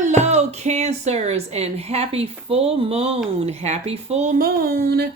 Hello, Cancers, and happy full moon. Happy full moon.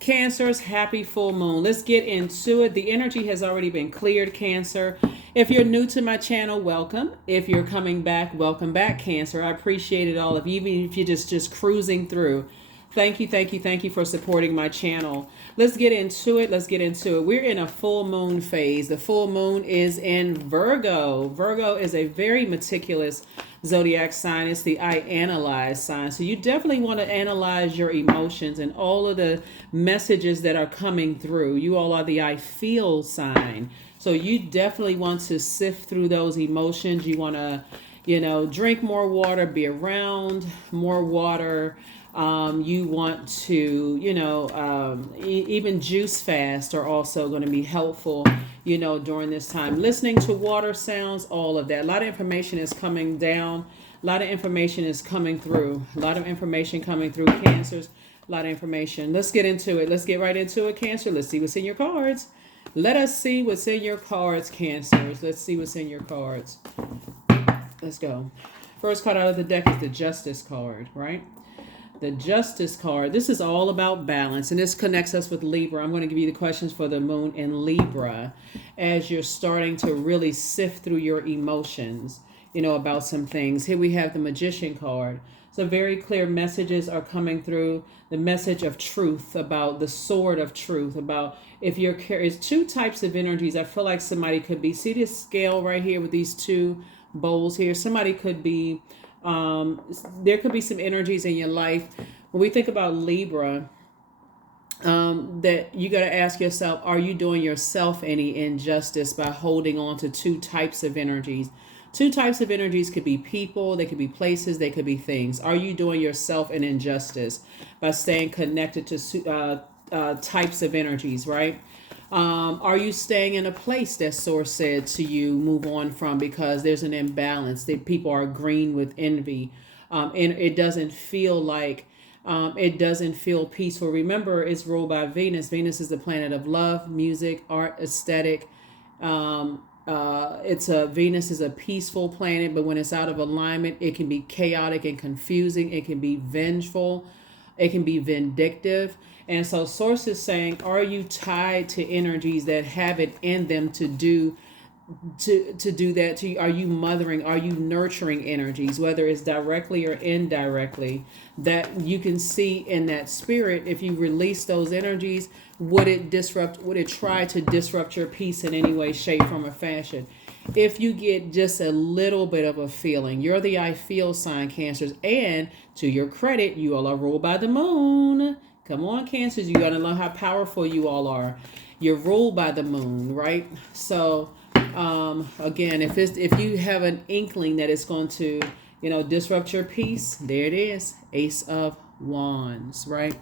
Cancers, happy full moon. Let's get into it. The energy has already been cleared, Cancer. If you're new to my channel, welcome. If you're coming back, welcome back, Cancer. I appreciate it all of you, even if you're just cruising through. Thank you, thank you, thank you for supporting my channel. Let's get into it. Let's get into it. We're in a full moon phase. The full moon is in Virgo. Virgo is a very meticulous zodiac sign. It's the I analyze sign. So you definitely want to analyze your emotions and all of the messages that are coming through. You all are the I feel sign. So you definitely want to sift through those emotions. You want to, drink more water, be around more water. You want to, even juice fast are also going to be helpful, during this time. Listening to water sounds, all of that. A lot of information is coming down. A lot of information is coming through. A lot of information coming through, Cancers. A lot of information. Let's get into it. Let's get right into it, Cancer. Let's see what's in your cards. Let us see what's in your cards, Cancers. Let's see what's in your cards. Let's go. First card out of the deck is the Justice card, right? The Justice card. This is all about balance, and this connects us with Libra. I'm going to give you the questions for the moon in Libra as you're starting to really sift through your emotions, about some things. Here we have the Magician card. So very clear messages are coming through. The message of truth, about the sword of truth, about if you're carrying two types of energies. I feel like somebody could be, see this scale right here with these two bowls here. Somebody could be, there could be some energies in your life. When we think about Libra, that you got to ask yourself, are you doing yourself any injustice by holding on to two types of energies? Two types of energies could be people, they could be places, they could be things. Are you doing yourself an injustice by staying connected to types of energies, right? Are you staying in a place that Source said to you, move on from because there's an imbalance, that people are green with envy, and it doesn't feel like, it doesn't feel peaceful. Remember, it's ruled by Venus. Venus is the planet of love, music, art, aesthetic. Venus is a peaceful planet, but when it's out of alignment, it can be chaotic and confusing. It can be vengeful. It can be vindictive. And so Source is saying, are you tied to energies that have it in them to do that to you? Are you mothering? Are you nurturing energies, whether it's directly or indirectly, that you can see in that spirit? If you release those energies, would it try to disrupt your peace in any way, shape, form, or fashion? If you get just a little bit of a feeling, you're the I feel sign, Cancers, and to your credit, you all are ruled by the moon. Come on, Cancers, you gotta know how powerful you all are. You're ruled by the moon, right? So again, if you have an inkling that it's going to, disrupt your peace, there it is. Ace of Wands, right?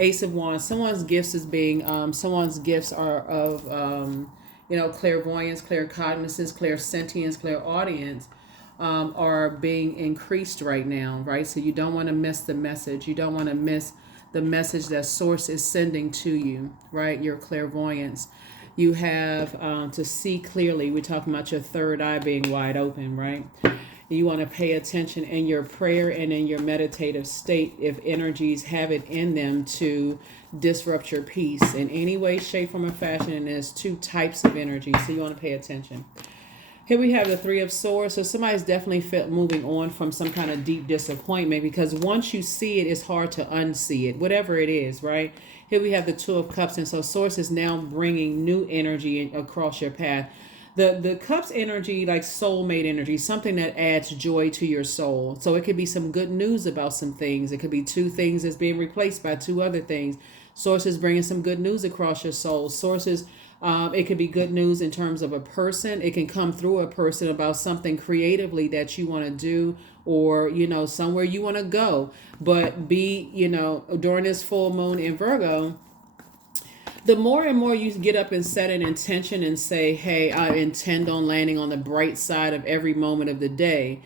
Ace of Wands. Someone's gifts are of clairvoyance, claircognizance, clairsentience, clairaudience, are being increased right now, right? So you don't want to miss the message. You don't want to miss the message that Source is sending to you, right? Your clairvoyance. You have to see clearly. We're talking about your third eye being wide open, right? You want to pay attention in your prayer and in your meditative state if energies have it in them to disrupt your peace in any way, shape, form, or fashion. And there's two types of energy, so you want to pay attention. Here we have the Three of Swords. So somebody's definitely moving on from some kind of deep disappointment, because once you see it, it's hard to unsee it, whatever it is, right? Here we have the Two of Cups. And so Source is now bringing new energy across your path. The Cups energy, like soulmate energy, something that adds joy to your soul. So it could be some good news about some things. It could be two things that's being replaced by two other things. Source is bringing some good news across your soul. Sources, it could be good news in terms of a person. It can come through a person about something creatively that you want to do, or, somewhere you want to go. But during this full moon in Virgo, the more and more you get up and set an intention and say, hey, I intend on landing on the bright side of every moment of the day,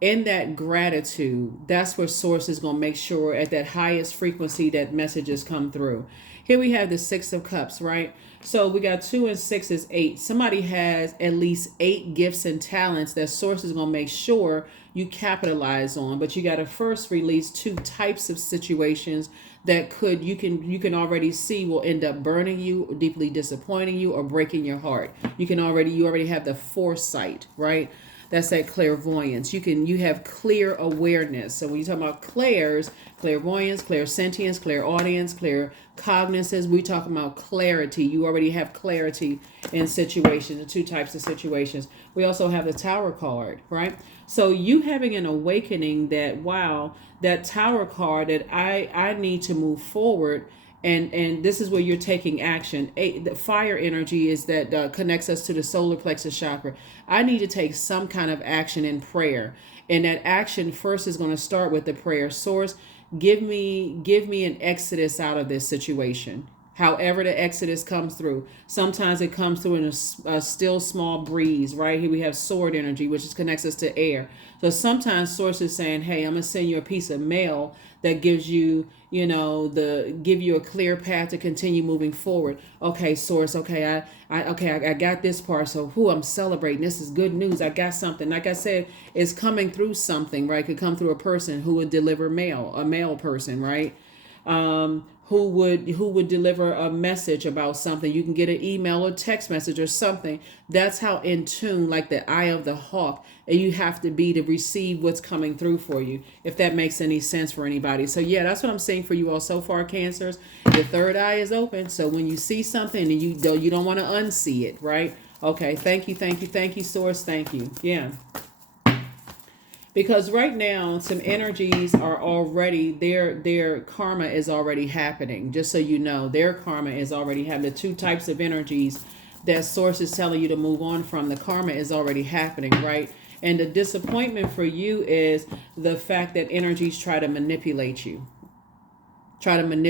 in that gratitude, that's where Source is going to make sure at that highest frequency that messages come through. Here we have the Six of Cups, right? So we got 2 and 6 is 8. Somebody has at least 8 gifts and talents that Source is going to make sure you capitalize on. But you got to first release two types of situations that you can already see will end up burning you, deeply disappointing you, or breaking your heart. You already have the foresight, right? That's that clairvoyance. You have clear awareness. So when you talk about clairvoyance, clairsentience, clairaudience, claircognizance, we talk about clarity. You already have clarity in situations, the two types of situations. We also have the Tower card, right? So you having an awakening that, wow, that Tower card, that I need to move forward. And this is where you're taking action. The fire energy is that connects us to the solar plexus chakra. I need to take some kind of action in prayer, and that action first is going to start with the prayer. Source, give me an exodus out of this situation. However the exodus comes through. Sometimes it comes through in a still small breeze. Right here we have sword energy, which connects us to air. So sometimes source is saying, hey, I'm going to send you a piece of mail that gives you, give you a clear path to continue moving forward. Okay, source. Okay, I got this part. So I'm celebrating. This is good news. I got something. Like I said, it's coming through something, right? It could come through a person who would deliver mail, a mail person, right? Who would deliver a message about something. You can get an email or text message or something. That's how in tune, like the eye of the hawk, and you have to be to receive what's coming through for you, if that makes any sense for anybody. So yeah, that's what I'm saying for you all so far, Cancers. The third eye is open. So when you see something and you don't want to unsee it, right? Okay, thank you, source, thank you. Yeah. Because right now some energies are already their karma is already happening. Just so you know, their karma is already happening. The two types of energies that source is telling you to move on from, the karma is already happening, right? And the disappointment for you is the fact that energies try to manipulate you. And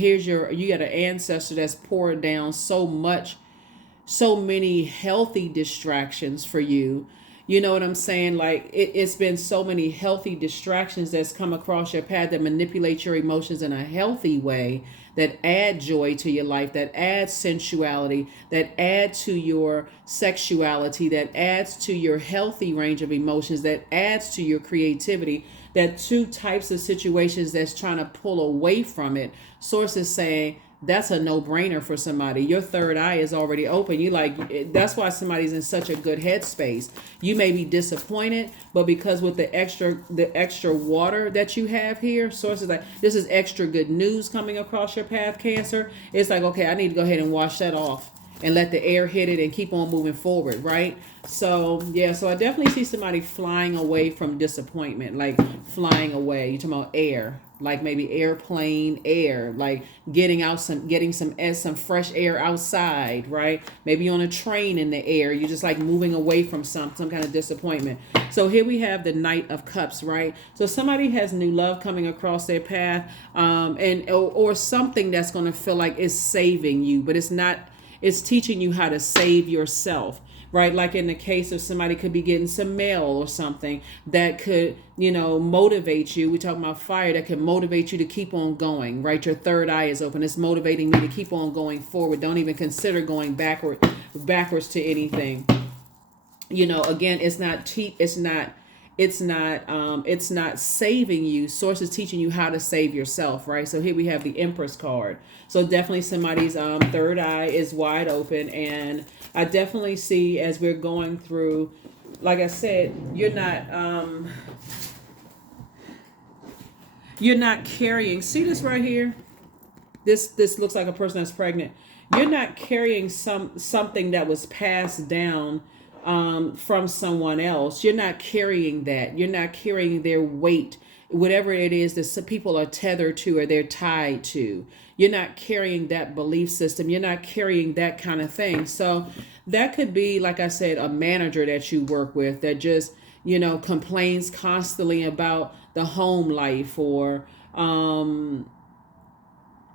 here's you got an ancestor that's poured down so many healthy distractions for you. You know what I'm saying? Like it's been so many healthy distractions that's come across your path that manipulate your emotions in a healthy way, that add joy to your life, that adds sensuality, that add to your sexuality, that adds to your healthy range of emotions, that adds to your creativity. That two types of situations that's trying to pull away from it. Source is saying, that's a no-brainer for somebody. Your third eye is already open. That's why somebody's in such a good headspace. You may be disappointed, but because with the extra water that you have here, sources like this is extra good news coming across your path, Cancer. It's like, okay, I need to go ahead and wash that off and let the air hit it and keep on moving forward, right? So yeah, so I definitely see somebody flying away from disappointment, like flying away. You're talking about air, like maybe airplane air, like getting some fresh air outside, right? Maybe on a train in the air. You're just like moving away from some kind of disappointment. So here we have the Knight of Cups, right? So somebody has new love coming across their path, or something that's going to feel like it's saving you, but it's not. It's teaching you how to save yourself, right? Like in the case of somebody could be getting some mail or something that could, motivate you. We're talking about fire that can motivate you to keep on going, right? Your third eye is open. It's motivating me to keep on going forward. Don't even consider going backwards to anything. Again, it's not saving you. Source is teaching you how to save yourself, right? So here we have the Empress card. So definitely somebody's third eye is wide open, and I definitely see as we're going through, like I said, you're not carrying. See this right here? This looks like a person that's pregnant. You're not carrying something that was passed down from someone else. You're not carrying that. You're not carrying their weight, whatever it is that some people are tethered to or they're tied to. You're not carrying that belief system. You're not carrying that kind of thing. So that could be, like I said, a manager that you work with that just, complains constantly about the home life, or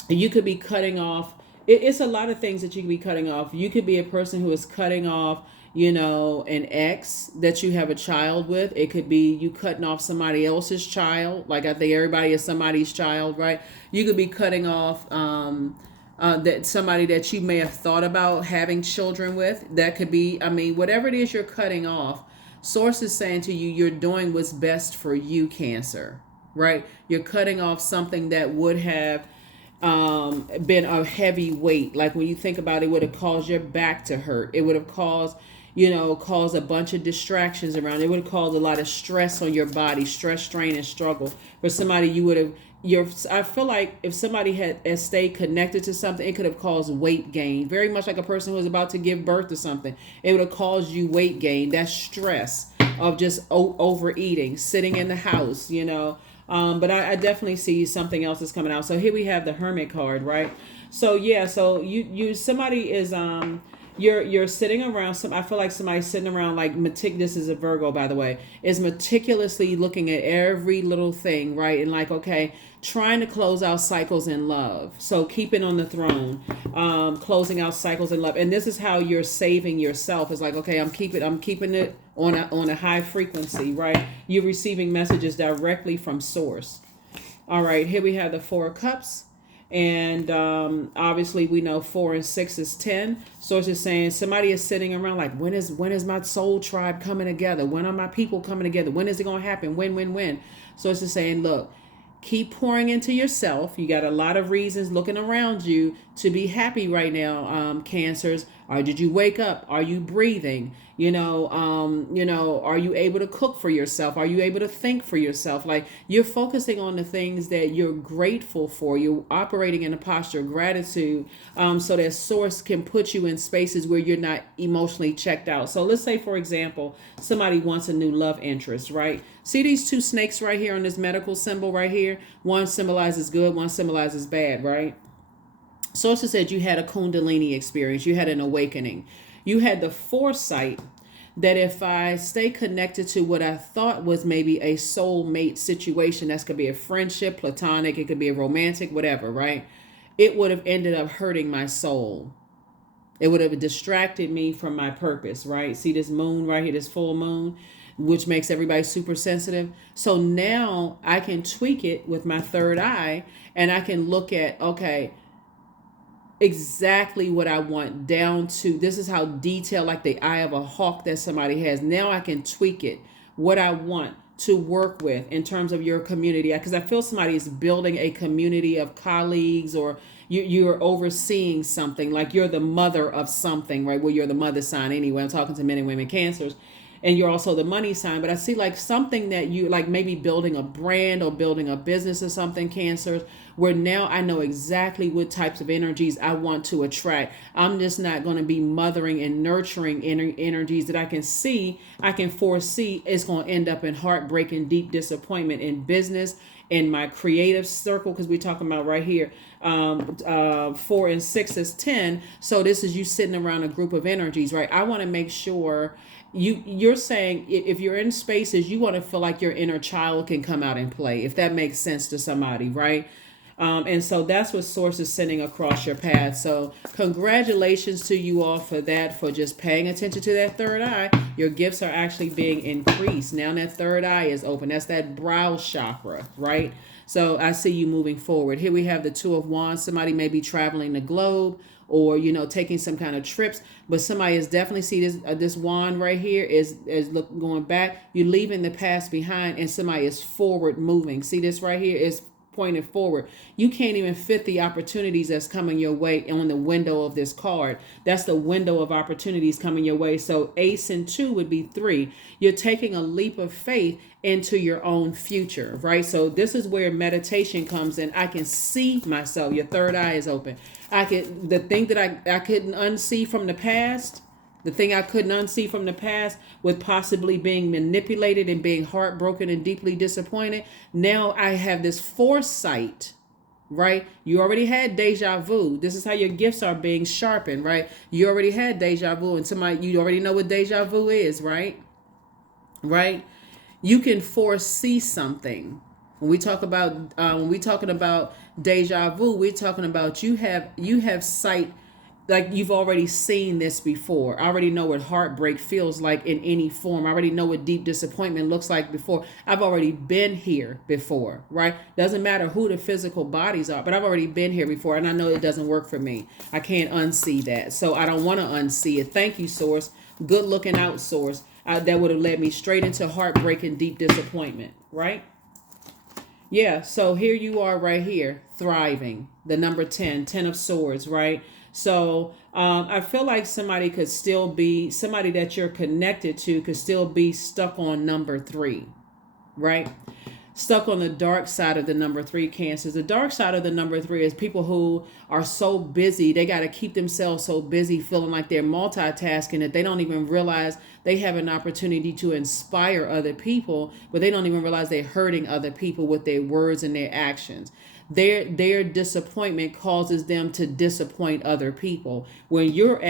you could be cutting off. It's a lot of things that you could be cutting off. You could be a person who is cutting off, an ex that you have a child with. It could be you cutting off somebody else's child. Like I think everybody is somebody's child, right? You could be cutting off that somebody that you may have thought about having children with. That could be, whatever it is you're cutting off. Source is saying to you, you're doing what's best for you, Cancer, right? You're cutting off something that would have been a heavy weight. Like when you think about it, would have caused your back to hurt. It would have caused, caused a bunch of distractions around. It would have caused a lot of stress on your body, stress, strain, and struggle. For somebody, you would have, I feel like if somebody had stayed connected to something, it could have caused weight gain. Very much like a person who was about to give birth to something. It would have caused you weight gain. That's stress of just overeating, sitting in the house, But I definitely see something else is coming out. So here we have the Hermit card, right? So yeah, so somebody is you're sitting around I feel like somebody's sitting around like this is a Virgo, by the way, is meticulously looking at every little thing, right? And like, okay, trying to close out cycles in love. So keeping on the throne, closing out cycles in love. And this is how you're saving yourself. It's like, okay, I'm keeping it on a high frequency, right? You're receiving messages directly from source. All right, here we have the Four of Cups. And obviously we know 4 and 6 is 10. Source is saying somebody is sitting around like, when is my soul tribe coming together? When are my people coming together? When is it going to happen? When? Source is saying, look, keep pouring into yourself. You got a lot of reasons looking around you to be happy right now, Cancers. Or did you wake up? Are you breathing? Are you able to cook for yourself? Are you able to think for yourself? Like, you're focusing on the things that you're grateful for. You're operating in a posture of gratitude, so that source can put you in spaces where you're not emotionally checked out. So let's say, for example, somebody wants a new love interest, right? See these two snakes right here on this medical symbol right here? One symbolizes good, one symbolizes bad, right? Sources said you had a Kundalini experience. You had an awakening. You had the foresight that if I stay connected to what I thought was maybe a soulmate situation, that could be a friendship, platonic, it could be a romantic, whatever, right? It would have ended up hurting my soul. It would have distracted me from my purpose, right? See this moon right here, this full moon, which makes everybody super sensitive. So now I can tweak it with my third eye, and I can look at, okay, exactly what I want down to. This is how detailed, like the eye of a hawk that somebody has. Now I can tweak it, what I want to work with in terms of your community. Because I feel somebody is building a community of colleagues, or you're overseeing something, like you're the mother of something, right? Well, you're the mother sign anyway. I'm talking to men and women Cancers. And you're also the money sign. But I see like something that you like, maybe building a brand or building a business or something, Cancers, where now I know exactly what types of energies I want to attract. I'm just not going to be mothering and nurturing energies that I can foresee is going to end up in heartbreak and deep disappointment in business, in my creative circle, because we're talking about right here 4 and 6 is 10. So this is you sitting around a group of energies, right? I want to make sure you're saying if you're in spaces, you want to feel like your inner child can come out and play, if that makes sense to somebody, right? And so that's what source is sending across your path. So congratulations to you all for that, for just paying attention to that third eye. Your gifts are actually being increased. Now that third eye is open. That's that brow chakra, right? So I see you moving forward. Here we have the Two of Wands. Somebody may be traveling the globe, or taking some kind of trips, but somebody is definitely see this wand right here is going back. You're leaving the past behind, and somebody is forward moving. See this right here is pointed forward. You can't even fit the opportunities that's coming your way on the window of this card. That's the window of opportunities coming your way. So ace and 2 would be 3. You're taking a leap of faith into your own future, right? So this is where meditation comes in. I can see myself. Your third eye is open. The thing that I couldn't unsee from the past, the thing I couldn't unsee from the past, with possibly being manipulated and being heartbroken and deeply disappointed. Now I have this foresight, right? You already had deja vu. This is how your gifts are being sharpened, right? You already had deja vu, and you already know what deja vu is, right? Right? You can foresee something. When we talking about deja vu, we're talking about you have sight. Like you've already seen this before. I already know what heartbreak feels like in any form. I already know what deep disappointment looks like before. I've already been here before, right? Doesn't matter who the physical bodies are, but I've already been here before, and I know it doesn't work for me. I can't unsee that. So I don't want to unsee it. Thank you, Source. Good looking out, Source. that would have led me straight into heartbreak and deep disappointment, right? Yeah, so here you are right here, thriving. The number 10, 10 of swords, right? So I feel like somebody could still be, somebody that you're connected to could still be stuck on number 3, right? Stuck on the dark side of the number 3, Cancers. The dark side of the number 3 is people who are so busy, they got to keep themselves so busy, feeling like they're multitasking, that they don't even realize they have an opportunity to inspire other people, but they don't even realize they're hurting other people with their words and their actions. Their disappointment causes them to disappoint other people. When you're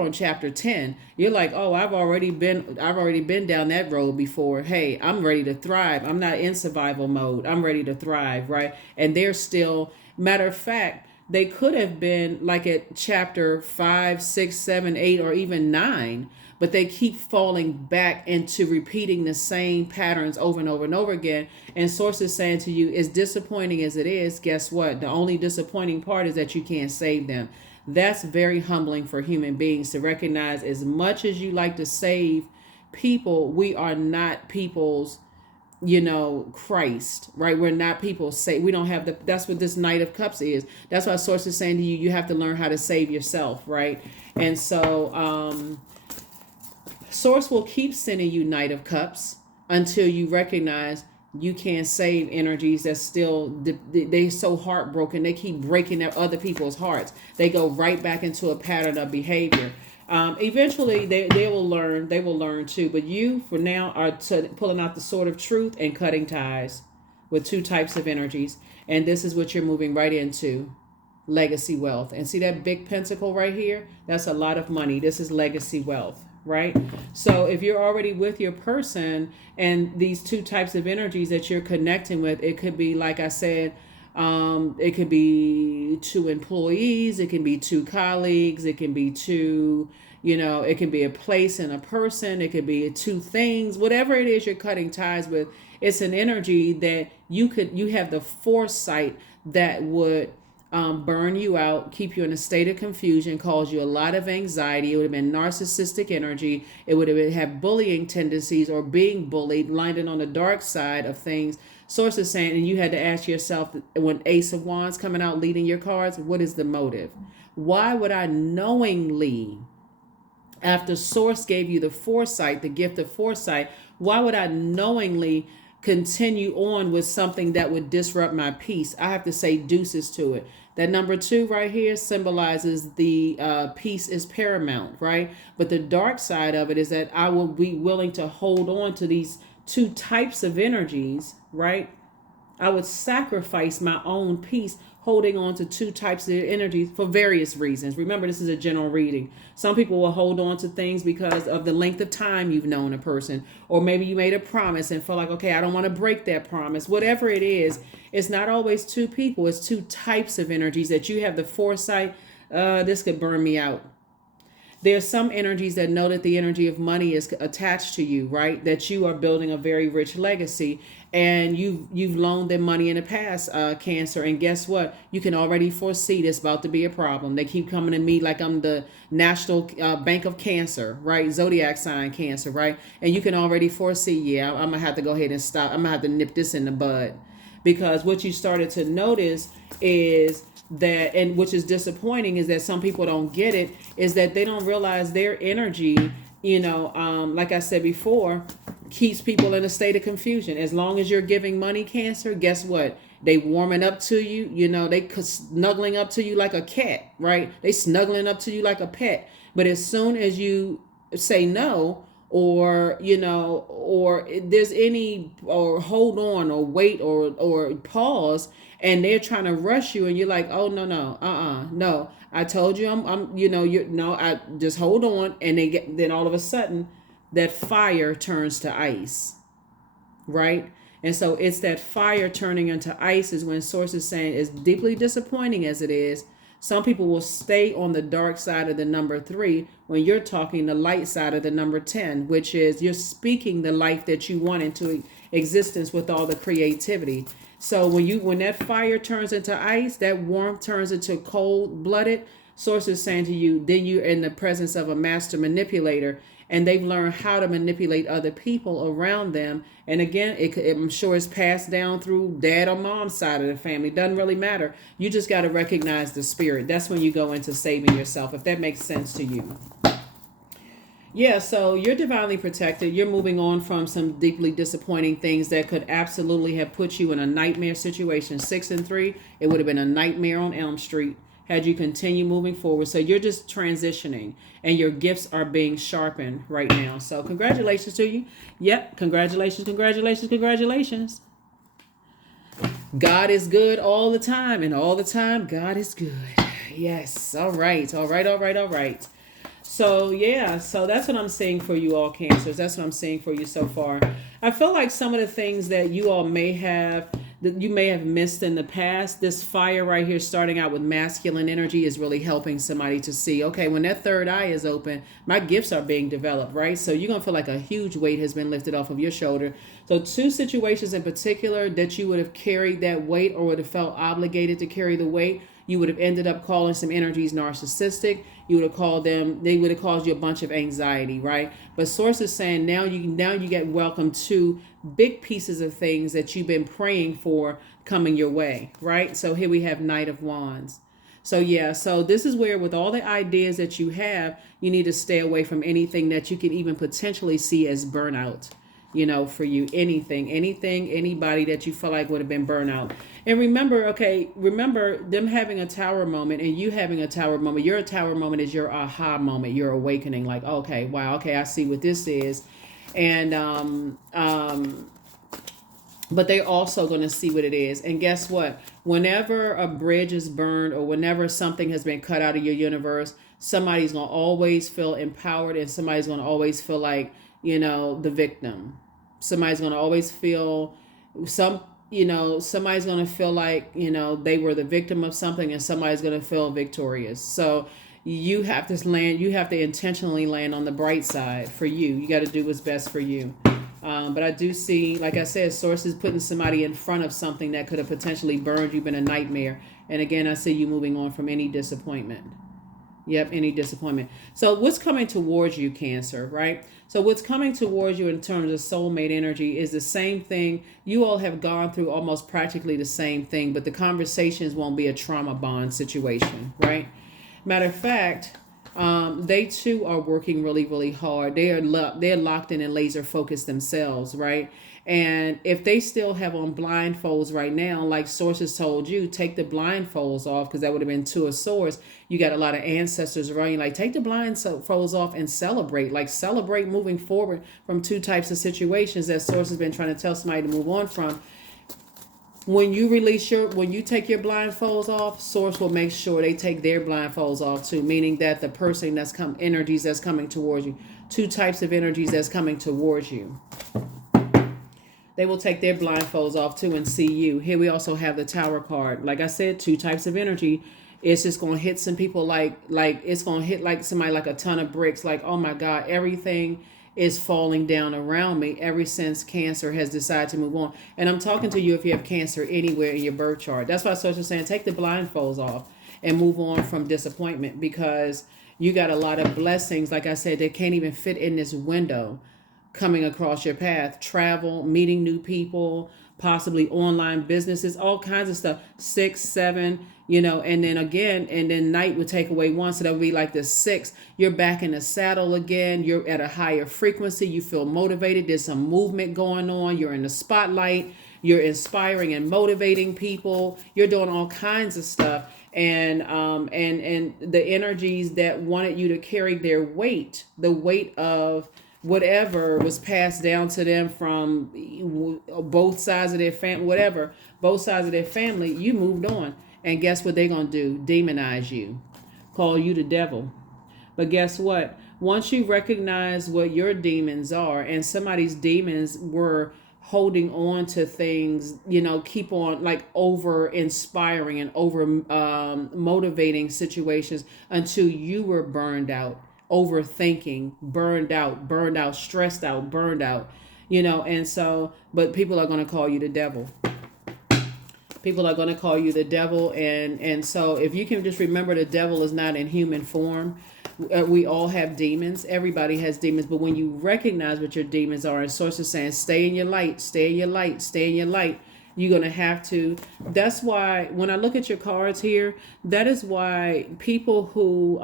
on chapter 10, you're like, oh, I've already been down that road before. Hey, I'm ready to thrive. I'm not in survival mode. I'm ready to thrive, right? And they're still, matter of fact, they could have been like at chapter 5, 6, 7, 8, or even 9, but they keep falling back into repeating the same patterns over and over and over again. And sources saying to you, as disappointing as it is, guess what? The only disappointing part is that you can't save them. That's very humbling for human beings to recognize, as much as you like to save people, we are not people's, Christ, right? We're not people say, we don't have that's what this Knight of Cups is. That's why source is saying to you, you have to learn how to save yourself, right? And so, source will keep sending you Knight of Cups until you recognize you can't save energies that's still, they so heartbroken. They keep breaking other people's hearts. They go right back into a pattern of behavior. Eventually they will learn too, but you for now are pulling out the sword of truth and cutting ties with 2 types of energies. And this is what you're moving right into. Legacy wealth. And see that big pentacle right here? That's a lot of money. This is legacy wealth, right? So if you're already with your person and these 2 types of energies that you're connecting with, it could be, like I said, it could be 2 employees, it can be 2 colleagues, it can be 2, it can be a place and a person, it could be 2 things, whatever it is you're cutting ties with. It's an energy that you have the foresight that would burn you out, keep you in a state of confusion, cause you a lot of anxiety. It would have been narcissistic energy. It would have bullying tendencies or being bullied, landing on the dark side of things. Source is saying, and you had to ask yourself, when Ace of Wands coming out leading your cards, what is the motive? Why would I knowingly, after Source gave you the foresight, the gift of foresight, why would I knowingly continue on with something that would disrupt my peace? I have to say deuces to it. That number 2 right here symbolizes the peace is paramount, right? But the dark side of it is that I will be willing to hold on to these 2 types of energies, right? I would sacrifice my own peace holding on to 2 types of energies for various reasons. Remember, this is a general reading. Some people will hold on to things because of the length of time you've known a person, or maybe you made a promise and feel like, okay, I don't want to break that promise. Whatever it is, it's not always 2 people. It's 2 types of energies that you have the foresight. This could burn me out. There's some energies that know that the energy of money is attached to you, right? That you are building a very rich legacy, and you've loaned them money in the past, Cancer. And guess what? You can already foresee this about to be a problem. They keep coming to me like I'm the National Bank of Cancer, right? Zodiac sign Cancer, right? And you can already foresee, yeah, I'm gonna have to go ahead and stop. I'm gonna have to nip this in the bud, because what you started to notice is that, and which is disappointing, is that some people don't get it, is that they don't realize their energy, like I said before, keeps people in a state of confusion. As long as you're giving money, Cancer, guess what? They warming up to you, they snuggling up to you like a cat, right? They snuggling up to you like a pet. But as soon as you say no, or or there's any, or hold on, or wait, or pause, and they're trying to rush you, and you're like, oh no, no, I told you I just hold on, and then all of a sudden that fire turns to ice, right? And so it's that fire turning into ice is when Source is saying, as deeply disappointing as it is, some people will stay on the dark side of the number 3 when you're talking the light side of the number 10, which is you're speaking the life that you want into existence with all the creativity. So when that fire turns into ice, that warmth turns into cold-blooded, Source is saying to you, then you're in the presence of a master manipulator. and they've learned how to manipulate other people around them. And again, I'm sure it's passed down through dad or mom's side of the family. Doesn't really matter. You just got to recognize the spirit. That's when you go into saving yourself, if that makes sense to you. Yeah, so you're divinely protected. You're moving on from some deeply disappointing things that could absolutely have put you in a nightmare situation. 6 and 3, it would have been a nightmare on Elm Street had you continue moving forward. So you're just transitioning, and your gifts are being sharpened right now. So congratulations to you. Yep, congratulations, congratulations, congratulations. God is good all the time, and all the time, God is good. Yes, all right, all right, all right, all right. So yeah, so that's what I'm seeing for you all, Cancers. That's what I'm seeing for you so far. I feel like some of the things that you all may have that you may have missed in the past, this fire right here starting out with masculine energy is really helping somebody to see, okay, when that third eye is open, my gifts are being developed, right? So you're going to feel like a huge weight has been lifted off of your shoulder. So 2 situations in particular that you would have carried that weight or would have felt obligated to carry the weight, you would have ended up calling some energies narcissistic. You would have called them, they would have caused you a bunch of anxiety, right? But Source is saying now you get welcome to big pieces of things that you've been praying for coming your way, right? So here we have Knight of Wands. So yeah, so this is where with all the ideas that you have, you need to stay away from anything that you can even potentially see as burnout. You know, for you, anything, anybody that you feel like would have been burnout. And remember them having a tower moment and you having a tower moment. Your tower moment is your aha moment, your awakening. Like, okay, wow, okay, I see what this is. And but they're also going to see what it is. And guess what? Whenever a bridge is burned or whenever something has been cut out of your universe, somebody's going to always feel empowered and somebody's going to always feel like, you know, the victim. Somebody's going to always feel somebody's going to feel like, you know, they were the victim of something and somebody's going to feel victorious. So you have to intentionally land on the bright side for you. You got to do what's best for you. But I do see, like I said, Source is putting somebody in front of something that could have potentially burned you, been a nightmare. And again, I see you moving on from any disappointment. Yep, any disappointment. So what's coming towards you, Cancer, right? So what's coming towards you in terms of soulmate energy is the same thing. You all have gone through almost practically the same thing, but the conversations won't be a trauma bond situation, right? Matter of fact, they too are working really, really hard. They're locked in and laser focused themselves, right? And if they still have on blindfolds right now, like Sources told you, take the blindfolds off, because that would have been 2 of Swords. You got a lot of ancestors around you, like take the blindfolds off and celebrate. Like celebrate moving forward from 2 types of situations that Source has been trying to tell somebody to move on from. When you take your blindfolds off, Source will make sure they take their blindfolds off too, meaning that the person energies that's coming towards you, 2 types of energies that's coming towards you. They will take their blindfolds off too and see you. Here we also have the Tower card. Like I said, 2 types of energy. It's just going to hit some people like it's going to hit like somebody like a ton of bricks. Like, oh my God, everything is falling down around me ever since Cancer has decided to move on. And I'm talking to you if you have Cancer anywhere in your birth chart. That's why Social saying take the blindfolds off and move on from disappointment, because you got a lot of blessings, like I said, that can't even fit in this window coming across your path. Travel, meeting new people, possibly online businesses, all kinds of stuff. 6, 7, and then Night would take away 1, so that would be like the 6. You're back in the saddle again. You're at a higher frequency. You feel motivated. There's some movement going on. You're in the spotlight. You're inspiring and motivating people. You're doing all kinds of stuff. And the energies that wanted you to carry their weight, the weight of whatever was passed down to them from both sides of their both sides of their family, you moved on. And guess what they're going to do? Demonize you. Call you the devil. But guess what? Once you recognize what your demons are, and somebody's demons were holding on to things, keep on like over inspiring and over motivating situations until you were burned out. Overthinking, burned out, stressed out, burned out, and so, but people are going to call you the devil. People are going to call you the devil. And so if you can just remember, the devil is not in human form. We all have demons. Everybody has demons. But when you recognize what your demons are, and Source is saying, stay in your light, stay in your light, stay in your light. You're going to have to. That's why when I look at your cards here, that is why people who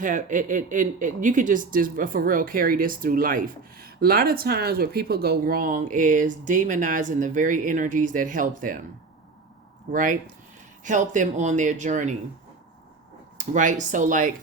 have and you could just for real carry this through life. A lot of times where people go wrong is demonizing the very energies that help them, right? Help them on their journey, right? So like,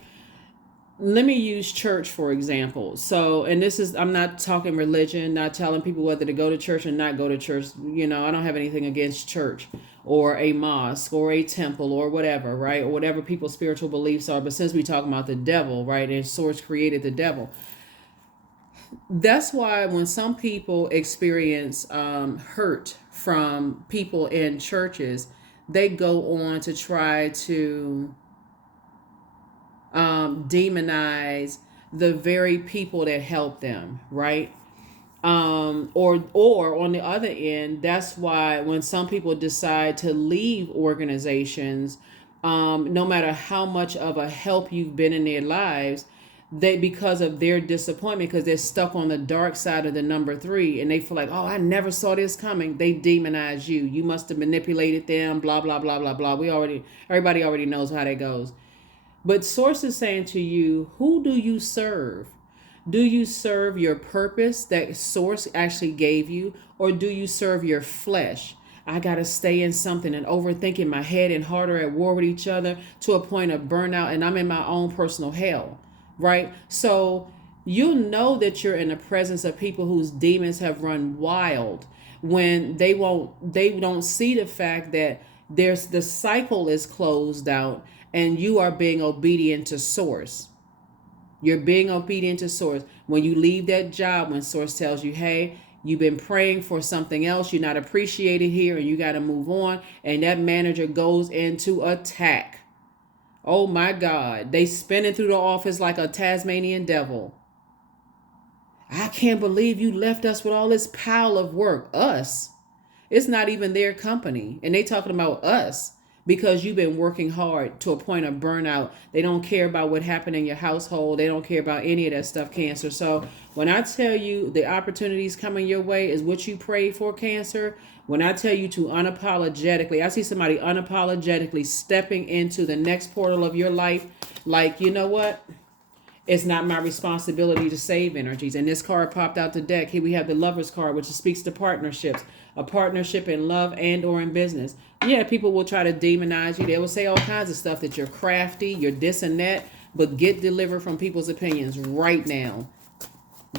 let me use church for example. So, and this is, I'm not talking religion, not telling people whether to go to church or not go to church. You know, I don't have anything against church or a mosque or a temple or whatever, right? Or whatever people's spiritual beliefs are. But since we talk about the devil, right? And Source created the devil. That's why when some people experience hurt from people in churches, they go on to try to demonize the very people that help them, right? Or on the other end, that's why when some people decide to leave organizations, no matter how much of a help you've been in their lives, they, because of their disappointment, because they're stuck on the dark side of the number 3, and they feel like, oh, I never saw this coming. They demonize you. You must have manipulated them. Blah blah blah blah blah. Everybody already knows how that goes. But Source is saying to you, who do you serve? Do you serve your purpose that Source actually gave you, or do you serve your flesh? I got to stay in something and overthinking, my head and heart are at war with each other to a point of burnout, and I'm in my own personal hell, right? So you'll know that you're in the presence of people whose demons have run wild when they don't see the fact that the cycle is closed out and you are being obedient to Source. You're being obedient to Source. When you leave that job, when Source tells you, hey, you've been praying for something else, you're not appreciated here, and you got to move on, and that manager goes into attack. Oh my God. They spinning through the office like a Tasmanian devil. I can't believe you left us with all this pile of work. Us. It's not even their company. And they talking about us because you've been working hard to a point of burnout. They don't care about what happened in your household. They don't care about any of that stuff, Cancer. So when I tell you the opportunities coming your way is what you prayed for, Cancer. When I tell you to unapologetically, I see somebody unapologetically stepping into the next portal of your life. Like, you know what? It's not my responsibility to save energies. And this card popped out the deck. Here we have the Lover's card, which speaks to partnerships. A partnership in love and or in business. Yeah, people will try to demonize you. They will say all kinds of stuff, that you're crafty, you're this and that. But get delivered from people's opinions right now.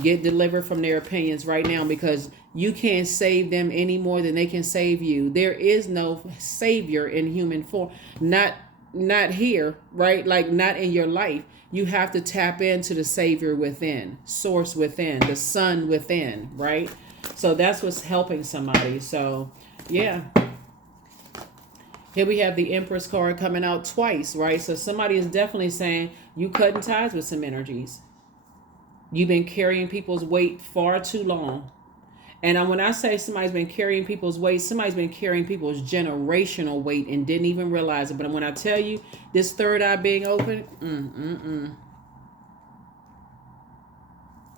Get delivered from their opinions right now, because you can't save them any more than they can save you. There is no savior in human form. Not here, right? Like not in your life. You have to tap into the savior within, Source within, the sun within, right? So that's what's helping somebody. So yeah. Here we have the Empress card coming out twice, right? So somebody is definitely saying you cutting ties with some energies. You've been carrying people's weight far too long. And when I say somebody's been carrying people's weight, somebody's been carrying people's generational weight and didn't even realize it. But when I tell you this third eye being open,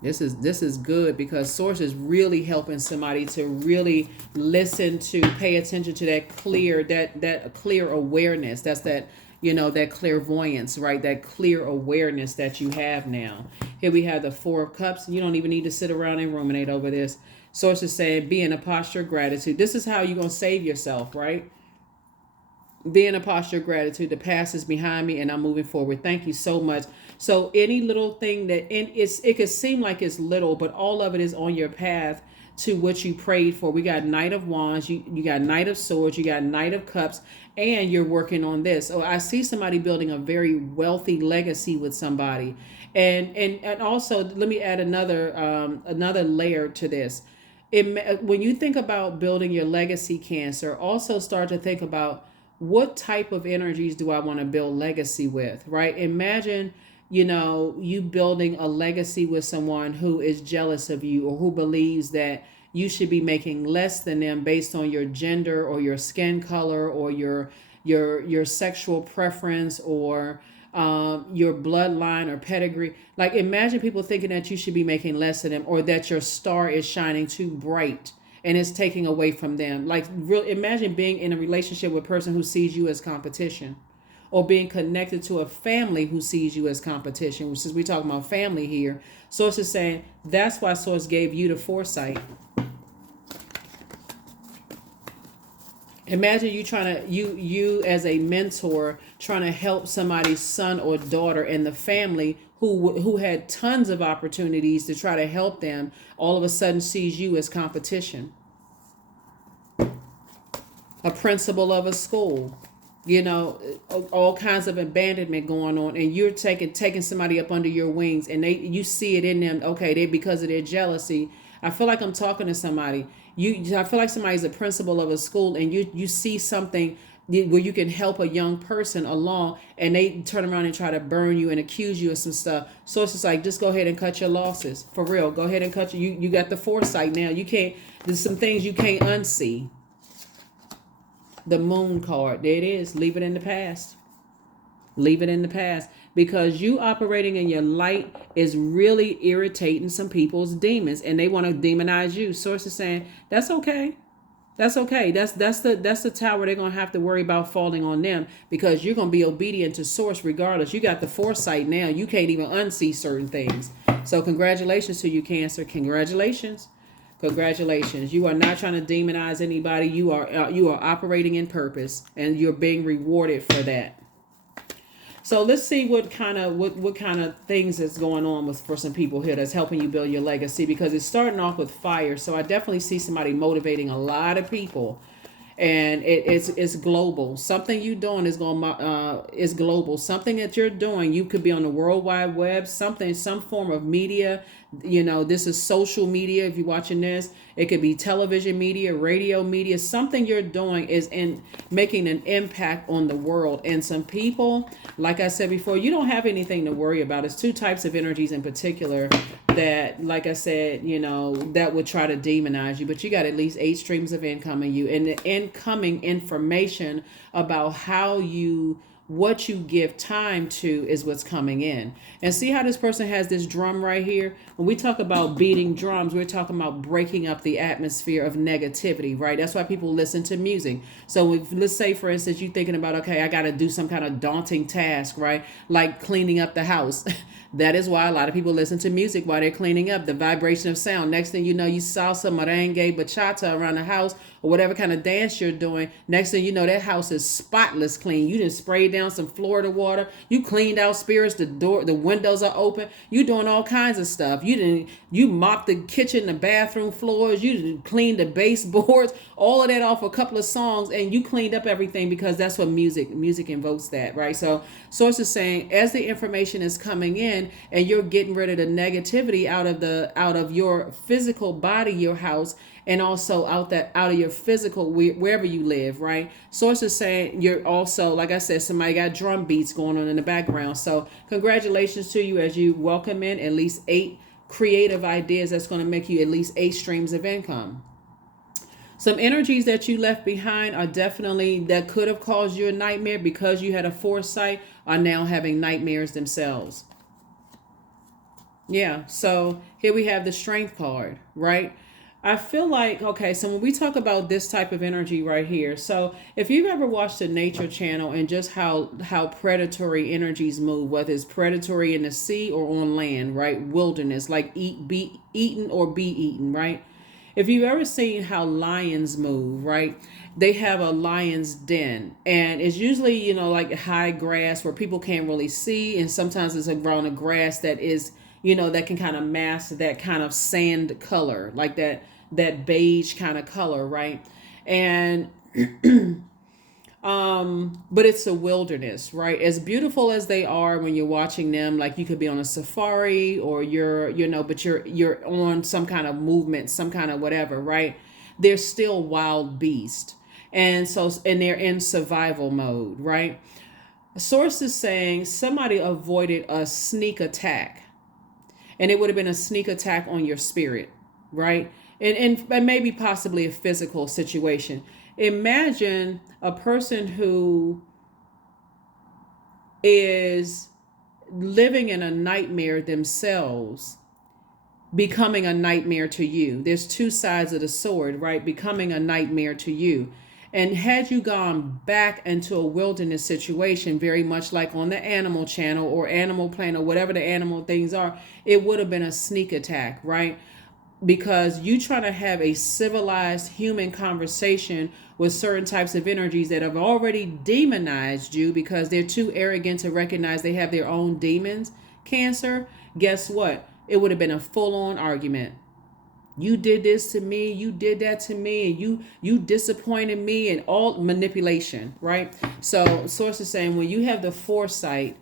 This is good, because Source is really helping somebody to really listen to, pay attention to that clear awareness. That's that, that clairvoyance, right? That clear awareness that you have now. Here we have the 4 of Cups. You don't even need to sit around and ruminate over this. Source is saying, be in a posture of gratitude. This is how you're going to save yourself, right? Be in a posture of gratitude. The past is behind me and I'm moving forward. Thank you so much. So any little thing it could seem like it's little, but all of it is on your path to what you prayed for. We got Knight of Wands, you got Knight of Swords, you got Knight of Cups, and you're working on this. So I see somebody building a very wealthy legacy with somebody. And also, let me add another layer to this. When you think about building your legacy, Cancer, also start to think about, what type of energies do I want to build legacy with, right? Imagine, you building a legacy with someone who is jealous of you, or who believes that you should be making less than them based on your gender or your skin color or your sexual preference, or your bloodline or pedigree. Like, imagine people thinking that you should be making less than them, or that your star is shining too bright and it's taking away from them. Like, real, imagine being in a relationship with a person who sees you as competition, or being connected to a family who sees you as competition. Since we're talking about family here, Source is saying that's why Source gave you the foresight. Imagine you trying to you as a mentor trying to help somebody's son or daughter in the family who had tons of opportunities to try to help them, all of a sudden sees you as competition. A principal of a school, all kinds of abandonment going on, and you're taking somebody up under your wings, and you see it in them. Okay, they, because of their jealousy. I feel like I'm talking to somebody. I feel like somebody's a principal of a school, and you see something where you can help a young person along, and they turn around and try to burn you and accuse you of some stuff. So it's just like, just go ahead and cut your losses. For real, go ahead and cut you got the foresight now. You can't, there's some things you can't unsee. The Moon card, there it is. Leave it in the past. Leave it in the past, because you operating in your light is really irritating some people's demons, and they want to demonize you. Source is saying that's okay. That's okay. That's the tower they're gonna have to worry about falling on them, because you're gonna be obedient to Source regardless. You got the foresight now. You can't even unsee certain things. So congratulations to you, Cancer. Congratulations. Congratulations. You are not trying to demonize anybody. You are operating in purpose, and you're being rewarded for that. So let's see what kind of things is going on for some people here that's helping you build your legacy, because it's starting off with fire. So I definitely see somebody motivating a lot of people, and it's global. Something you doing is is global. Something that you're doing, you could be on the World Wide Web, some form of media. This is social media. If you're watching this, it could be television media, radio media. Something you're doing is in making an impact on the world. And some people, like I said before, you don't have anything to worry about. It's two types of energies in particular that, like I said, that would try to demonize you. But you got at least 8 streams of income in you, and the incoming information about what you give time to is what's coming in. And see how this person has this drum right here? When we talk about beating drums, we're talking about breaking up the atmosphere of negativity, right? That's why people listen to music. So let's say, for instance, you're thinking about, okay, I got to do some kind of daunting task, right? Like cleaning up the house. That is why a lot of people listen to music while they're cleaning up, the vibration of sound. Next thing you know, you salsa, merengue, bachata around the house, or whatever kind of dance you're doing. Next thing you know, that house is spotless clean. You didn't spray down some Florida water. You cleaned out spirits. The windows are open. You doing all kinds of stuff. You mopped the kitchen, the bathroom floors. You cleaned the baseboards. All of that off a couple of songs, and you cleaned up everything, because that's what music invokes that, right? So Source is saying, as the information is coming in and you're getting rid of the negativity out of your physical body, your house, and also out of your physical, wherever you live, right? Source is saying you're also, like I said, somebody got drum beats going on in the background. So congratulations to you as you welcome in at least 8 creative ideas that's going to make you at least 8 streams of income. Some energies that you left behind are definitely, that could have caused you a nightmare because you had a foresight, are now having nightmares themselves. Yeah, so here we have the Strength card, right? I feel like, okay, so when we talk about this type of energy right here, so if you've ever watched the Nature Channel and just how predatory energies move, whether it's predatory in the sea or on land, right? Wilderness, like be eaten or be eaten, right? If you've ever seen how lions move, right? They have a lion's den, and it's usually, like high grass where people can't really see, and sometimes it's around a grass that is, that can kind of mask that kind of sand color, like that beige kind of color, right? And but it's a wilderness, right? As beautiful as they are when you're watching them, like you could be on a safari, or but you're on some kind of movement, some kind of whatever, right? They're still wild beasts. And they're in survival mode, right? Source is saying somebody avoided a sneak attack, and it would have been a sneak attack on your spirit, right? And maybe possibly a physical situation. Imagine a person who is living in a nightmare themselves, becoming a nightmare to you. There's two sides of the sword, right? Becoming a nightmare to you. And had you gone back into a wilderness situation, very much like on the Animal Channel or Animal Planet or whatever the animal things are, it would have been a sneak attack, right? Because you trying to have a civilized human conversation with certain types of energies that have already demonized you because they're too arrogant to recognize they have their own demons, Cancer, guess what? It would have been a full-on argument. You did this to me, you did that to me, and you disappointed me, and all manipulation, right? So source is saying when you have the foresight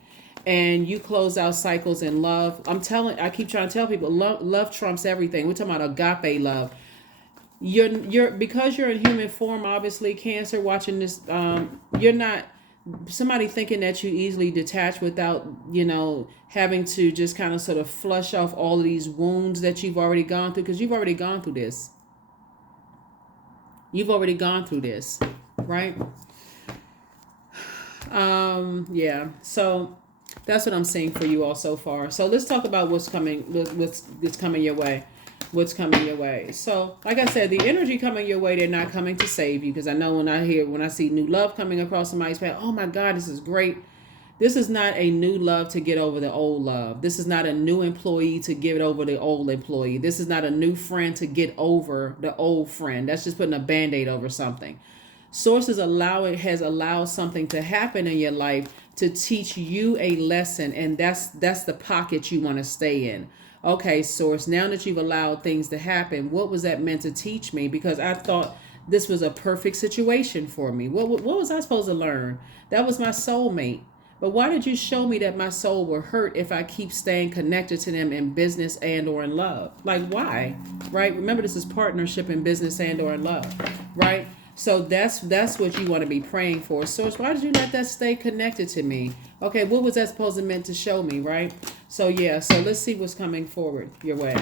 and you close out cycles in love, I keep trying to tell people, love trumps everything. We're talking about agape love. You're because you're in human form, obviously, Cancer, watching this, you're not somebody thinking that you easily detach without, having to just kind of sort of flush off all of these wounds that you've already gone through, because you've already gone through this. You've already gone through this, right? Yeah. So that's what I'm seeing for you all so far. So let's talk about what's coming your way. What's coming your way. So, like I said, the energy coming your way, they're not coming to save you, because I know when I see new love coming across somebody's path, oh my God, this is great. This is not a new love to get over the old love. This is not a new employee to get over the old employee. This is not a new friend to get over the old friend. That's just putting a Band-Aid over something. Source has allowed something to happen in your life to teach you a lesson, and that's the pocket you want to stay in. Okay, Source, now that you've allowed things to happen, what was that meant to teach me? Because I thought this was a perfect situation for me. What was I supposed to learn? That was my soulmate. But why did you show me that my soul will hurt if I keep staying connected to them in business and or in love? Like, why? Right? Remember, this is partnership in business and or in love, right? So that's what you want to be praying for. Source, why did you let that stay connected to me? Okay, what was that supposed to meant to show me, right? So yeah, so let's see what's coming forward your way.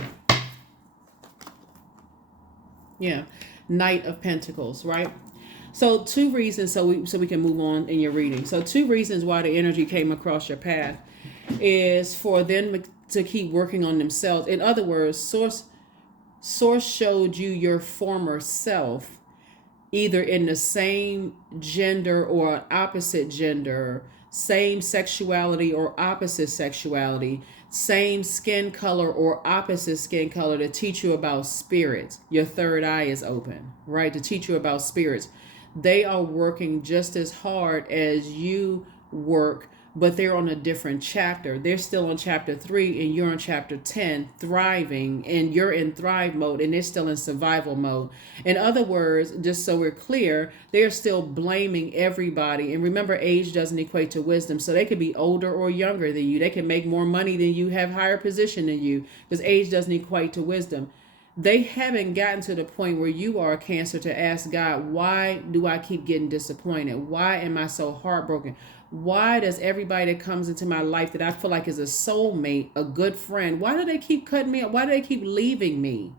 Yeah, Knight of Pentacles, right? So two reasons, so we can move on in your reading. So two reasons why the energy came across your path is for them to keep working on themselves. In other words, Source showed you your former self, either in the same gender or opposite gender, same sexuality or opposite sexuality, same skin color or opposite skin color, to teach you about spirits. Your third eye is open, right? To teach you about spirits. They are working just as hard as you work, but they're on a different chapter. They're still on chapter 3 and you're on chapter 10, thriving, and you're in thrive mode and they're still in survival mode. In other words, just so we're clear, they're still blaming everybody. And remember, age doesn't equate to wisdom. So they could be older or younger than you. They can make more money than you, have higher position than you, because age doesn't equate to wisdom. They haven't gotten to the point where you are, Cancer, to ask God, why do I keep getting disappointed? Why am I so heartbroken? Why does everybody that comes into my life that I feel like is a soulmate, a good friend, why do they keep cutting me up? Why do they keep leaving me?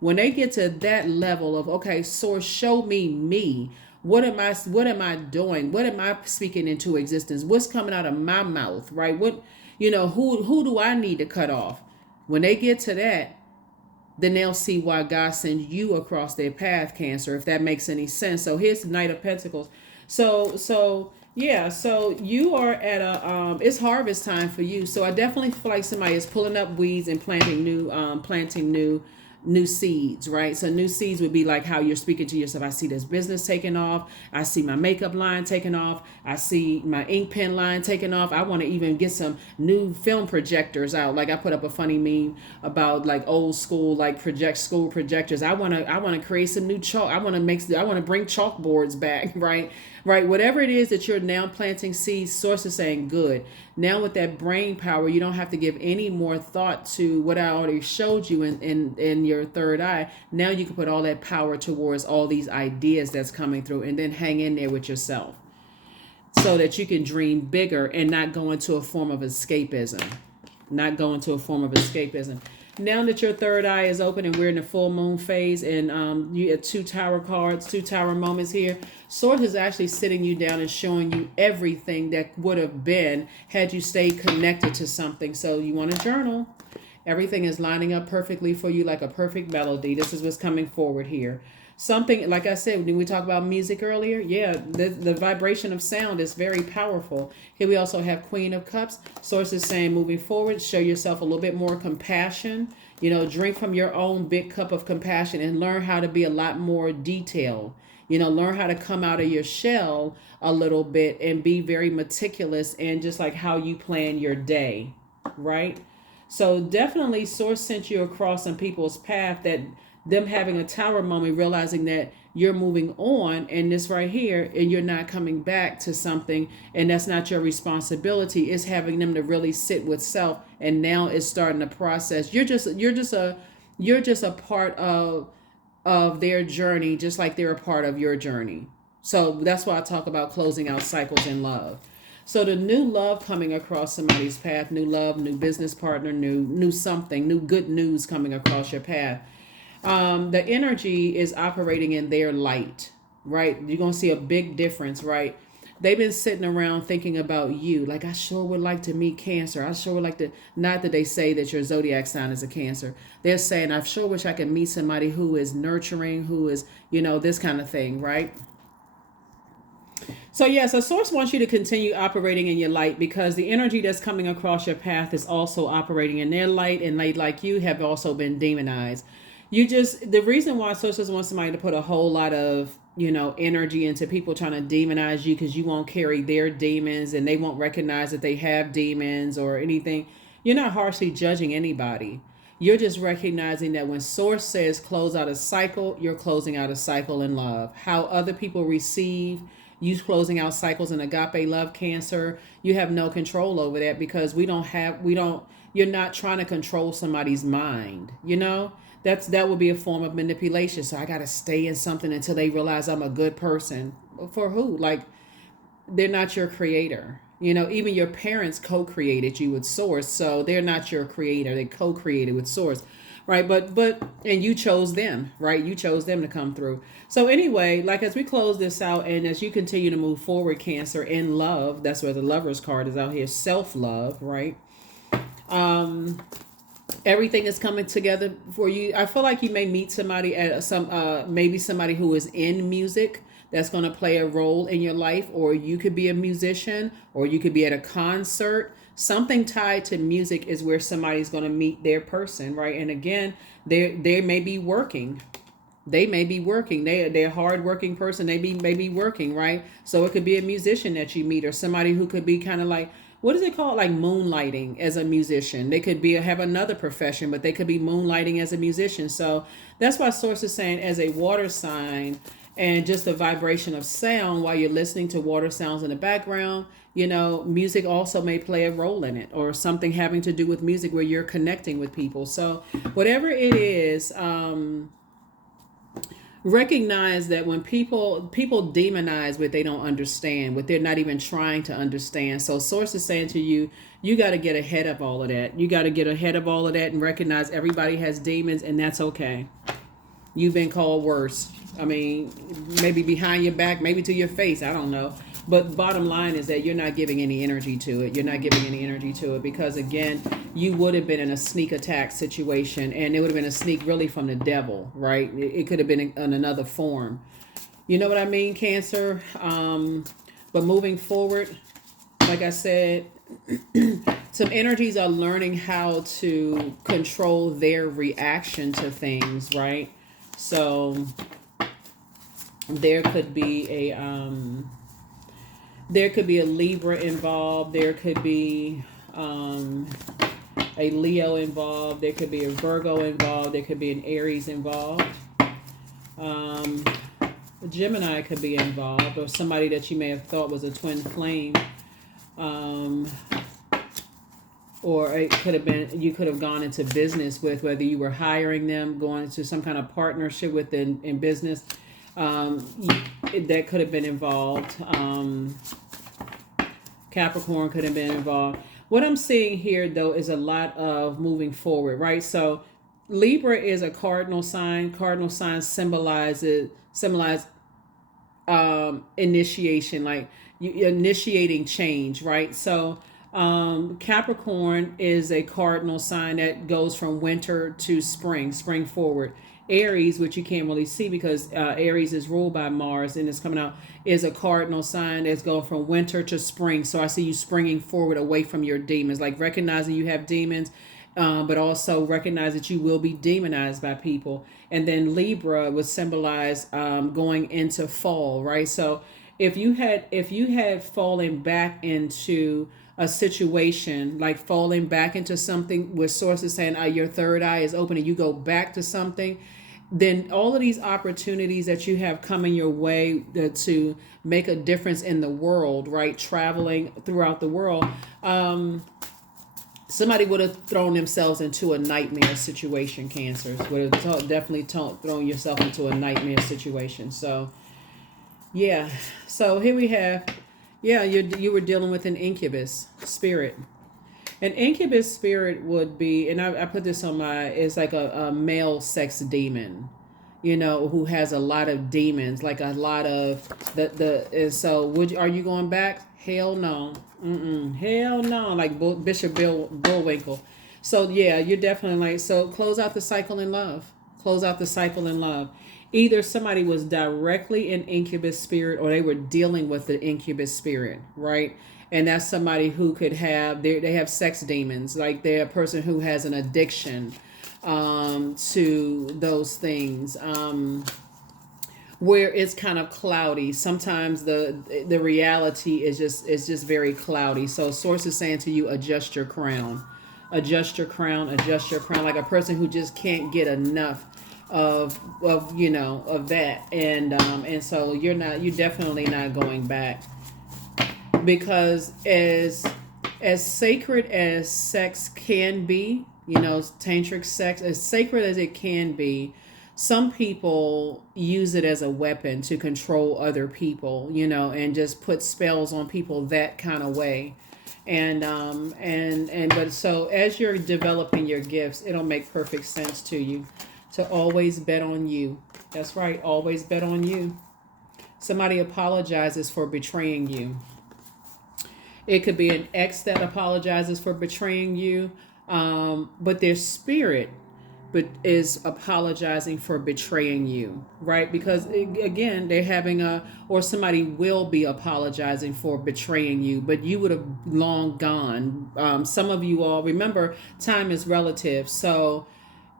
When they get to that level of, okay, Source, show me. What am I doing? What am I speaking into existence? What's coming out of my mouth, right? Who do I need to cut off? When they get to that, then they'll see why God sends you across their path, Cancer, if that makes any sense. So here's the Knight of Pentacles. So you are at it's harvest time for you. So I definitely feel like somebody is pulling up weeds and planting new seeds, right? So new seeds would be like how you're speaking to yourself. I see this business taking off. I see my makeup line taking off. I see my ink pen line taking off. I want to even get some new film projectors out. Like I put up a funny meme about like old school, like school projectors. I want to create some new chalk. I want to bring chalkboards back, right? Right, whatever it is that you're now planting seeds, Source is saying good. Now with that brain power, you don't have to give any more thought to what I already showed you in your third eye. Now you can put all that power towards all these ideas that's coming through, and then hang in there with yourself so that you can dream bigger and not go into a form of escapism. Now that your third eye is open and we're in the full moon phase, and you have two tower cards, two tower moments here, Source is actually sitting you down and showing you everything that would have been had you stayed connected to something. So you want to journal. Everything is lining up perfectly for you like a perfect melody. This is what's coming forward here. Something, like I said, when we talked about music earlier, yeah, the vibration of sound is very powerful. Here we also have Queen of Cups. Source is saying, moving forward, show yourself a little bit more compassion. You know, drink from your own big cup of compassion and learn how to be a lot more detailed. You know, learn how to come out of your shell a little bit and be very meticulous and just like how you plan your day, right? So definitely Source sent you across some people's path that them having a tower moment, realizing that you're moving on and this right here, and you're not coming back to something, and that's not your responsibility. Is having them to really sit with self, and now it's starting the process. You're just a part of their journey, just like they're a part of your journey. So that's why I talk about closing out cycles in love. So the new love coming across somebody's path, new love, new business partner, new something, new good news coming across your path. The energy is operating in their light, right? You're going to see a big difference, right? They've been sitting around thinking about you. Like, I sure would like to meet Cancer. I sure would like to, not that they say that your zodiac sign is a Cancer. They're saying, I sure wish I could meet somebody who is nurturing, who is, this kind of thing, right? So yeah, so Source wants you to continue operating in your light because the energy that's coming across your path is also operating in their light, and they, like you, have also been demonized. The reason why Source doesn't want somebody to put a whole lot of, energy into people trying to demonize you, because you won't carry their demons and they won't recognize that they have demons or anything. You're not harshly judging anybody. You're just recognizing that when Source says close out a cycle, you're closing out a cycle in love. How other people receive you closing out cycles in agape love, Cancer, you have no control over that, because you're not trying to control somebody's mind, that would be a form of manipulation. So I got to stay in something until they realize I'm a good person. For who? Like, they're not your creator. Even your parents co-created you with Source, so they're not your creator. They co-created with Source, right? But and you chose them, right? You chose them to come through. So anyway, like, as we close this out and as you continue to move forward, Cancer, in love, that's where the Lover's card is out here, self-love, right? Everything is coming together for you. I feel like you may meet somebody at maybe somebody who is in music that's going to play a role in your life, or you could be a musician, or you could be at a concert. Something tied to music is where somebody's going to meet their person, right? And again, they may be working. They're a hard-working person. They may be working, right? So it could be a musician that you meet, or somebody who could be kind of like, what is it called? Like moonlighting as a musician. They could have another profession, but they could be moonlighting as a musician. So that's why Source is saying, as a water sign and just the vibration of sound, while you're listening to water sounds in the background, music also may play a role in it, or something having to do with music where you're connecting with people. So whatever it is, recognize that when people demonize what they don't understand, what they're not even trying to understand. So Source is saying to you, you got to get ahead of all of that. You got to get ahead of all of that and recognize everybody has demons, and that's okay. You've been called worse. I mean, maybe behind your back, maybe to your face, I don't know. But bottom line is that you're not giving any energy to it. You're not giving any energy to it because, again, you would have been in a sneak attack situation, and it would have been a sneak really from the devil, right? It could have been in another form. You know what I mean, Cancer? But moving forward, like I said, some energies are learning how to control their reaction to things, right? So there could be a Libra involved. There could be a Leo involved. There could be a Virgo involved. There could be an Aries involved. A Gemini could be involved, or somebody that you may have thought was a twin flame. Or it could have been, you could have gone into business with, whether you were hiring them, going into some kind of partnership with in business. That could have been involved. Capricorn could have been involved. what I'm seeing here though is a lot of moving forward, right? So Libra is a cardinal sign. Cardinal signs symbolize initiation, like you initiating change, right? So Capricorn is a cardinal sign that goes from winter to spring forward. Aries, which you can't really see because Aries is ruled by Mars and it's coming out, is a cardinal sign that's going from winter to spring. So I see you springing forward away from your demons, like recognizing you have demons, but also recognize that you will be demonized by people. And then Libra would symbolize going into fall, right? So if you had fallen back into a situation, like falling back into something with sources saying your third eye is open and you go back to something, then all of these opportunities that you have coming your way to make a difference in the world, right? Traveling throughout the world. Somebody would have thrown themselves into a nightmare situation. Cancers would have definitely thrown yourself into a nightmare situation. So yeah, so here we have, yeah, you were dealing with an incubus spirit. An incubus spirit would be, and I put this on my, it's like a male sex demon, who has a lot of demons, like a lot of and so are you going back? Hell no. Hell no. Like Bishop Bullwinkle. So yeah, you're definitely like, so close out the cycle in love. Close out the cycle in love. Either somebody was directly an incubus spirit or they were dealing with the incubus spirit, right? And that's somebody who could have, they have sex demons, like they're a person who has an addiction to those things, where it's kind of cloudy. Sometimes the reality is just very cloudy. So source is saying to you, adjust your crown, adjust your crown, adjust your crown, like a person who just can't get enough of that. And so you're definitely not going back, because as sacred as sex can be, tantric sex, as sacred as it can be, some people use it as a weapon to control other people, and just put spells on people that kind of way. But so as you're developing your gifts, it'll make perfect sense to you to always bet on you. That's right, always bet on you. Somebody apologizes for betraying you. It could be an ex that apologizes for betraying you, but their spirit is apologizing for betraying you, right? Because again, they're having or somebody will be apologizing for betraying you, but you would have long gone. Some of you all remember, time is relative, so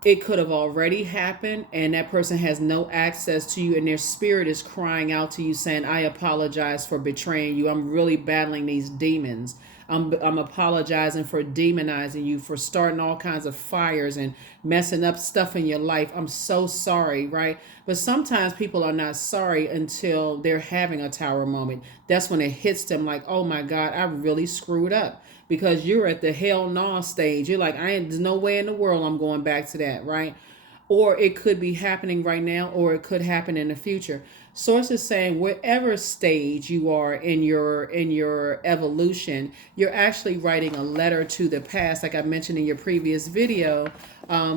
it could have already happened and that person has no access to you, and their spirit is crying out to you saying, I apologize for betraying you. I'm really battling these demons. I'm apologizing for demonizing you, for starting all kinds of fires and messing up stuff in your life. I'm so sorry, right? But sometimes people are not sorry until they're having a tower moment. That's when it hits them like, oh my God, I really screwed up. Because you're at the hell no stage. You're like, there's no way in the world I'm going back to that, right? Or it could be happening right now, or it could happen in the future. Sources saying wherever stage you are in your evolution, you're actually writing a letter to the past, like I mentioned in your previous video,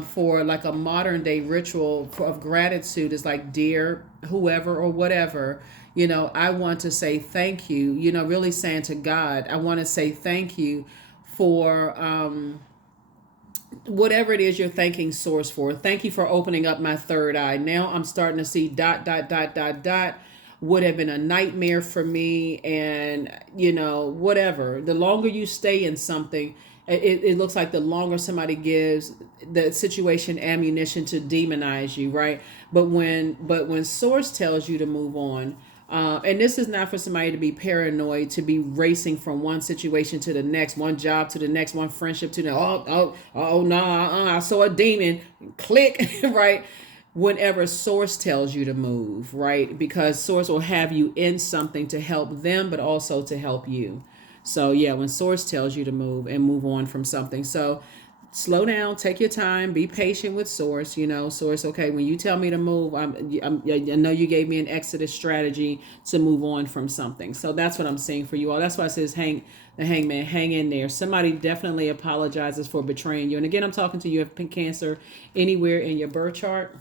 for like a modern day ritual of gratitude. Is like, dear whoever or whatever, I want to say thank you. Really saying to God, I want to say thank you for whatever it is you're thanking source for. Thank you for opening up my third eye. Now I'm starting to see ... Would have been a nightmare for me, and whatever. The longer you stay in something, it looks like the longer somebody gives the situation ammunition to demonize you, right? But when source tells you to move on, and this is not for somebody to be paranoid, to be racing from one situation to the next, one job to the next, one friendship to the I saw a demon, click, right? Whenever source tells you to move, right? Because source will have you in something to help them, but also to help you. So yeah, when source tells you to move and move on from something. So slow down, take your time, be patient with source. Source, okay, when you tell me to move, I know you gave me an exodus strategy to move on from something. So that's what I'm saying for you all. That's why it says the hangman, hang in there. Somebody definitely apologizes for betraying you. And again, I'm talking to you if Cancer anywhere in your birth chart.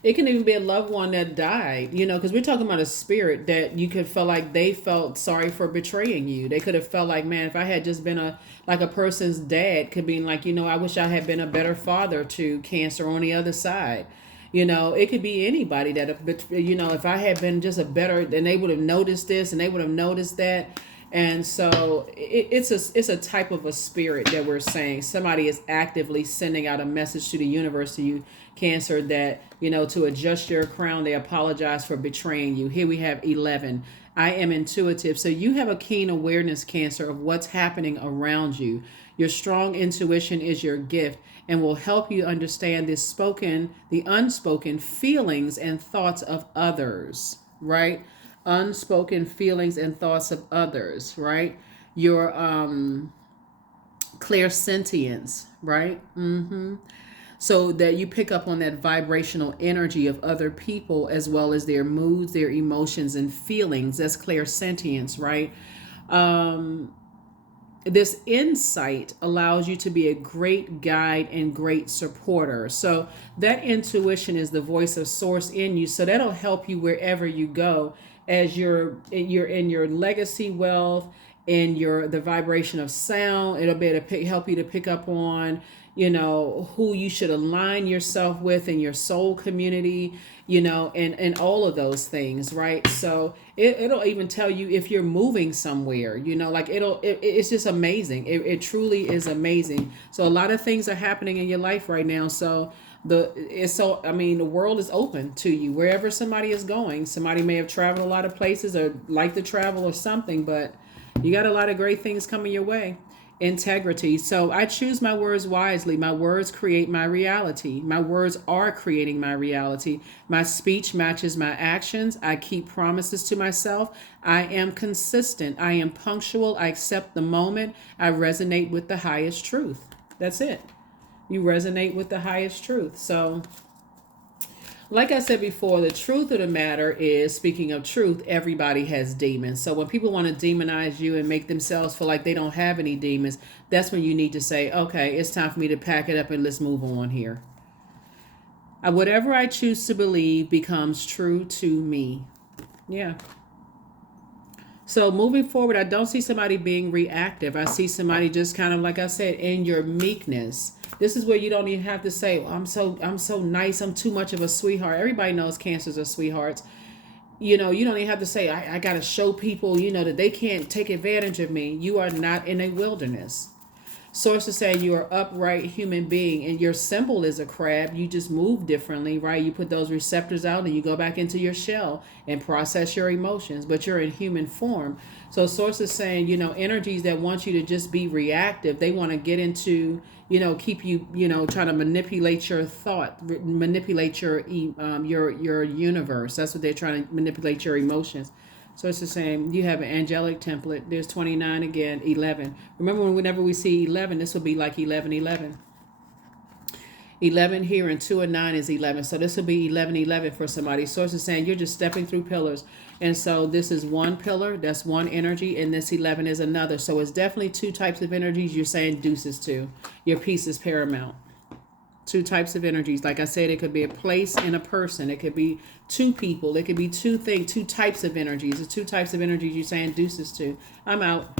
It can even be a loved one that died, because we're talking about a spirit that you could feel like they felt sorry for betraying you. They could have felt like, man, if I had just been like a person's dad, could be like, I wish I had been a better father to Cancer on the other side. It could be anybody that, if I had been just a better, then they would have noticed this and they would have noticed that. And so it's a type of a spirit that we're saying somebody is actively sending out a message to the universe, to you, Cancer, that, to adjust your crown, they apologize for betraying you. Here we have 11. I am intuitive. So you have a keen awareness, Cancer, of what's happening around you. Your strong intuition is your gift and will help you understand the unspoken feelings and thoughts of others, right? Unspoken feelings and thoughts of others, right? Your clairsentience, right? So that you pick up on that vibrational energy of other people as well as their moods, their emotions, and feelings. That's clairsentience, right? This insight allows you to be a great guide and great supporter. So that intuition is the voice of source in you. So that'll help you wherever you go as you're in your legacy wealth, in the vibration of sound. It'll be able to help you to pick up on, who you should align yourself with in your soul community, and all of those things, right? So it'll even tell you if you're moving somewhere, like it's just amazing. It truly is amazing. So a lot of things are happening in your life right now. So the world is open to you wherever somebody is going. Somebody may have traveled a lot of places or like to travel or something, but you got a lot of great things coming your way. Integrity. So I choose my words wisely. My words create my reality. My words are creating my reality. My speech matches my actions. I keep promises to myself. I am consistent. I am punctual. I accept the moment. I resonate with the highest truth. That's it. You resonate with the highest truth. So like I said before, the truth of the matter is, speaking of truth, everybody has demons. So when people want to demonize you and make themselves feel like they don't have any demons, that's when you need to say, okay, it's time for me to pack it up and let's move on here. Whatever I choose to believe becomes true to me. Yeah. So moving forward, I don't see somebody being reactive. I see somebody just kind of, like I said, in your meekness. This is where you don't even have to say, I'm so nice, I'm too much of a sweetheart. Everybody knows Cancers are sweethearts. You don't even have to say, I got to show people, that they can't take advantage of me. You are not in a wilderness. Sources say you are upright human being, and your symbol is a crab. You just move differently, right? You put those receptors out and you go back into your shell and process your emotions, but you're in human form. So sources saying, energies that want you to just be reactive, they want to get into, keep you, trying to manipulate your thought, manipulate your universe. That's what they're trying to manipulate your emotions. So it's the same. You have an angelic template. There's 29 again, 11. Remember, whenever we see 11, this will be like 11, 11. 11 here and 2 and 9 is 11. So this will be 11, 11 for somebody. Source is saying you're just stepping through pillars. And so this is one pillar. That's one energy. And this 11 is another. So it's definitely two types of energies you're saying deuces to. Your peace is paramount. Two types of energies. Like I said, it could be a place and a person. It could be two people. It could be two things, two types of energies. It's two types of energies you're saying deuces to. I'm out.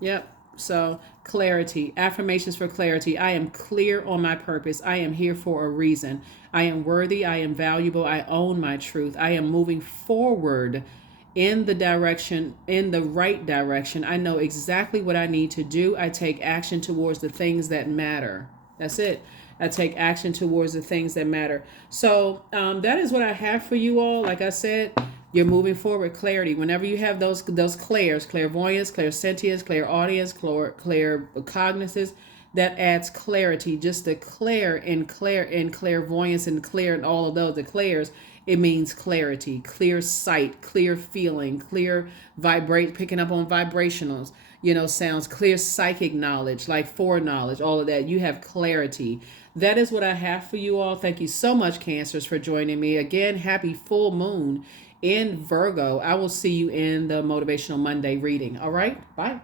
Yep. So clarity, affirmations for clarity. I am clear on my purpose. I am here for a reason. I am worthy. I am valuable. I own my truth. I am moving forward in the right direction. I know exactly what I need to do. I take action towards the things that matter. That's it. I take action towards the things that matter. So that is what I have for you all. Like I said, you're moving forward, clarity. Whenever you have those clairs, clairvoyance, clairsentience, clairaudience, claircognizance, that adds clarity. Just declare and clairvoyance and clear and all of those declares. It means clarity, clear sight, clear feeling, clear vibrate, picking up on vibrationals, sounds, clear psychic knowledge, like foreknowledge, all of that. You have clarity. That is what I have for you all. Thank you so much, Cancers, for joining me. Again, happy full moon in Virgo. I will see you in the Motivational Monday reading. All right. Bye.